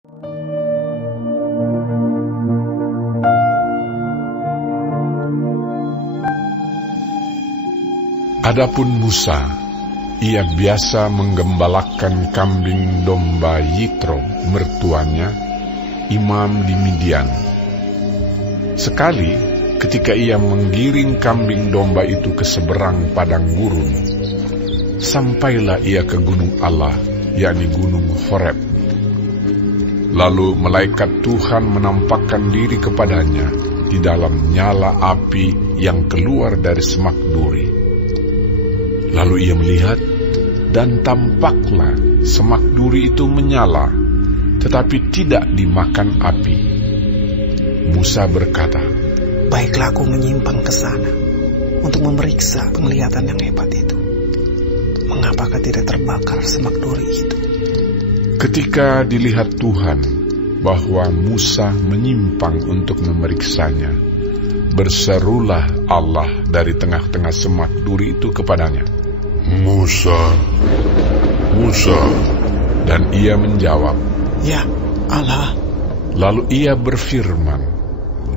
Adapun Musa, ia biasa menggembalakan kambing domba Yitro, mertuanya, imam di Midian. Sekali, ketika ia menggiring kambing domba itu ke seberang padang gurun, sampailah ia ke gunung Allah, yakni gunung Horeb. Lalu malaikat Tuhan menampakkan diri kepadanya di dalam nyala api yang keluar dari semak duri. Lalu ia melihat, dan tampaklah semak duri itu menyala, tetapi tidak dimakan api. Musa berkata, "Baiklah aku menyimpang ke sana untuk memeriksa penglihatan yang hebat itu. Mengapakah tidak terbakar semak duri itu?" Ketika dilihat Tuhan bahwa Musa menyimpang untuk memeriksanya, berserulah Allah dari tengah-tengah semak duri itu kepadanya, "Musa, Musa." Dan ia menjawab, "Ya, Allah." Lalu ia berfirman,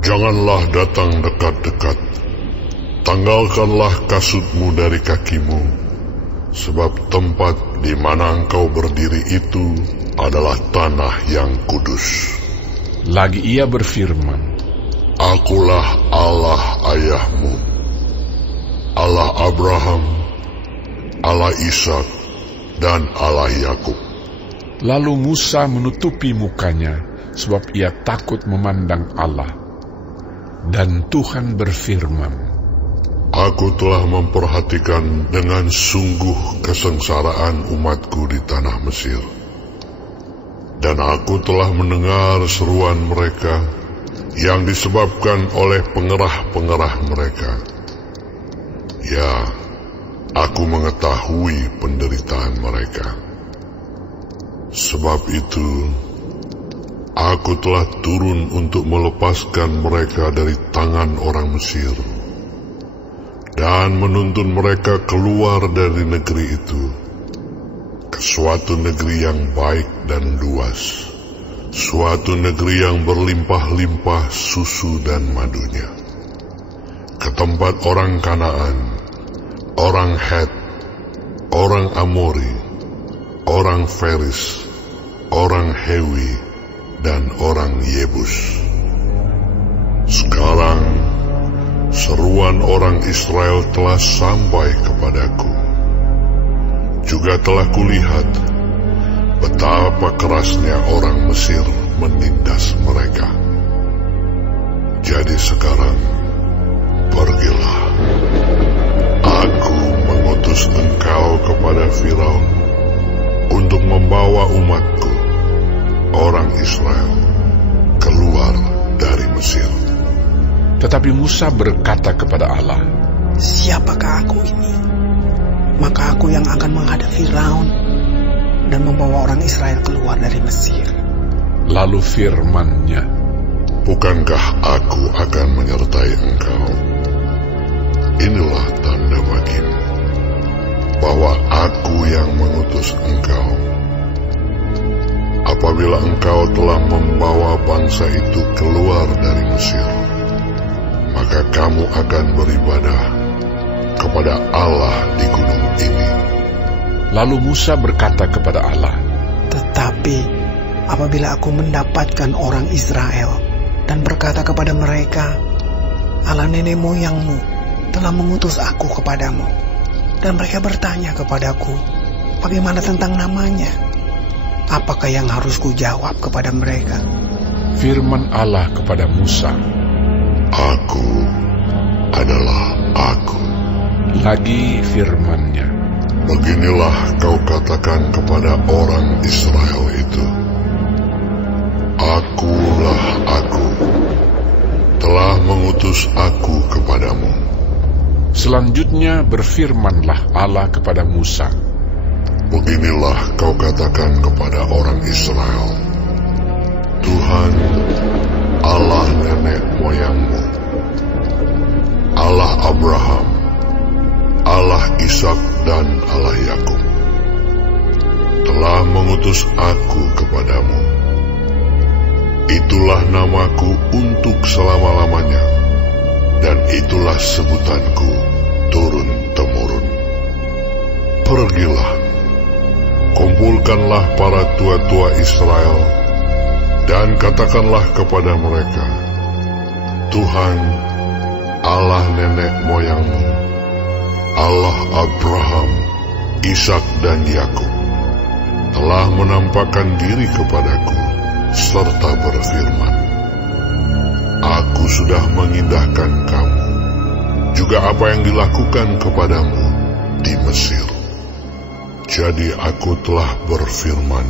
"Janganlah datang dekat-dekat. Tanggalkanlah kasutmu dari kakimu, sebab tempat di mana engkau berdiri itu adalah tanah yang kudus." Lagi ia berfirman, "Akulah Allah ayahmu, Allah Abraham, Allah Ishak, dan Allah Yakub." Lalu Musa menutupi mukanya, sebab ia takut memandang Allah. Dan Tuhan berfirman, "Aku telah memperhatikan dengan sungguh kesengsaraan umatku di tanah Mesir. Dan aku telah mendengar seruan mereka yang disebabkan oleh pengerah-pengerah mereka. Ya, aku mengetahui penderitaan mereka. Sebab itu, aku telah turun untuk melepaskan mereka dari tangan orang Mesir dan menuntun mereka keluar dari negeri itu ke suatu negeri yang baik dan luas, suatu negeri yang berlimpah-limpah susu dan madunya, ke tempat orang Kanaan, orang Het, orang Amori, orang Feris, orang Hewi, dan orang Yebus. Sekarang seruan orang Israel telah sampai kepadaku. Juga telah kulihat betapa kerasnya orang Mesir menindas mereka. Jadi sekarang, pergilah. Aku mengutus engkau kepada Firaun untuk membawa umatku, orang Israel, keluar dari Mesir." Tetapi Musa berkata kepada Allah, "Siapakah aku ini? Maka aku yang akan menghadap Firaun dan membawa orang Israel keluar dari Mesir." Lalu firman-Nya, "Bukankah aku akan menyertai engkau? Inilah tanda bagimu bahwa aku yang mengutus engkau. Apabila engkau telah membawa bangsa itu keluar dari Mesir, maka kamu akan beribadah kepada Allah di gunung ini." Lalu Musa berkata kepada Allah, "Tetapi apabila aku mendapatkan orang Israel dan berkata kepada mereka, Allah nenek moyangmu telah mengutus aku kepadamu, dan mereka bertanya kepadaku, bagaimana tentang namanya? Apakah yang harus kujawab kepada mereka?" firman Allah kepada Musa, "Aku adalah Aku." Lagi firman-Nya, "Beginilah kau katakan kepada orang Israel itu, Akulah Aku, telah mengutus Aku kepadamu." Selanjutnya berfirmanlah Allah kepada Musa, "Beginilah kau katakan kepada orang Israel, Tuhan, Allah nenek moyangmu, Allah Abraham, Allah Ishak, dan Allah Yakub, telah mengutus Aku kepadamu itulah namaku untuk selama-lamanya, dan itulah sebutanku turun-temurun. Pergilah, kumpulkanlah para tua-tua Israel, dan katakanlah kepada mereka, Tuhan, Allah nenek moyangmu, Allah Abraham, Ishak dan Yakub, telah menampakkan diri kepadaku, serta berfirman, Aku sudah mengindahkan kamu, juga apa yang dilakukan kepadamu di Mesir. Jadi aku telah berfirman,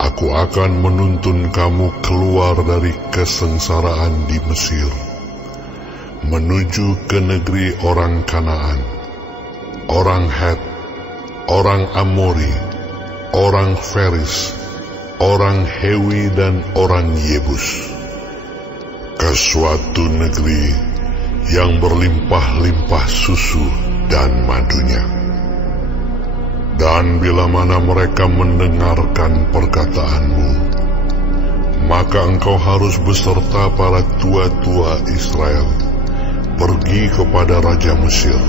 Aku akan menuntun kamu keluar dari kesengsaraan di Mesir, menuju ke negeri orang Kanaan, orang Het, orang Amori, orang Feris, orang Hewi dan orang Yebus, ke suatu negeri yang berlimpah-limpah susu dan madunya. Dan bila mana mereka mendengarkan perkataanmu, maka engkau harus beserta para tua-tua Israel pergi kepada Raja Mesir,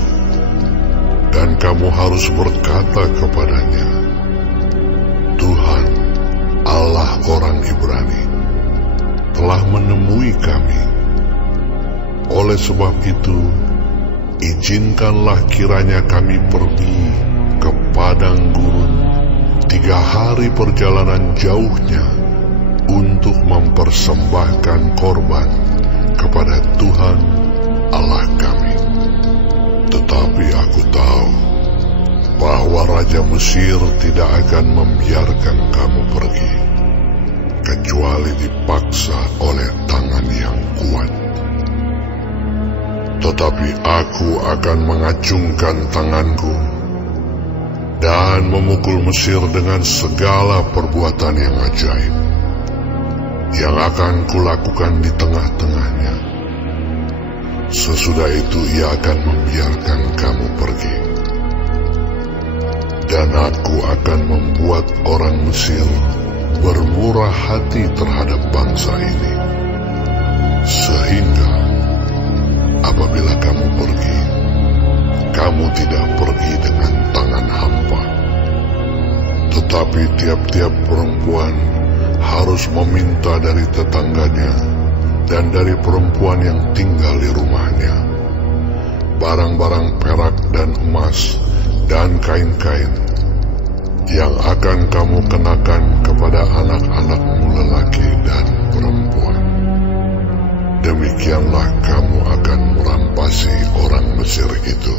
dan kamu harus berkata kepadanya, Tuhan, Allah orang Ibrani, telah menemui kami. Oleh sebab itu, izinkanlah kiranya kami pergi ke padang gurun 3 hari perjalanan jauhnya untuk mempersembahkan korban kepada Tuhan Allah kami. Tetapi aku tahu bahwa Raja Mesir tidak akan membiarkan kamu pergi, kecuali dipaksa oleh tangan yang kuat. Tetapi aku akan mengacungkan tanganku dan memukul Mesir dengan segala perbuatan yang ajaib, yang akan kulakukan di tengah-tengahnya. Sesudah itu ia akan membiarkan kamu pergi. Dan aku akan membuat orang Mesir bermurah hati terhadap bangsa ini, sehingga apabila kamu pergi, kamu tidak pergi dengan tangan hampa. Tetapi tiap-tiap perempuan harus meminta dari tetangganya dan dari perempuan yang tinggal di rumahnya barang-barang perak dan emas dan kain-kain yang akan kamu kenakan kepada anak-anakmu lelaki dan perempuan. Demikianlah kamu akan merampasi orang Mesir itu.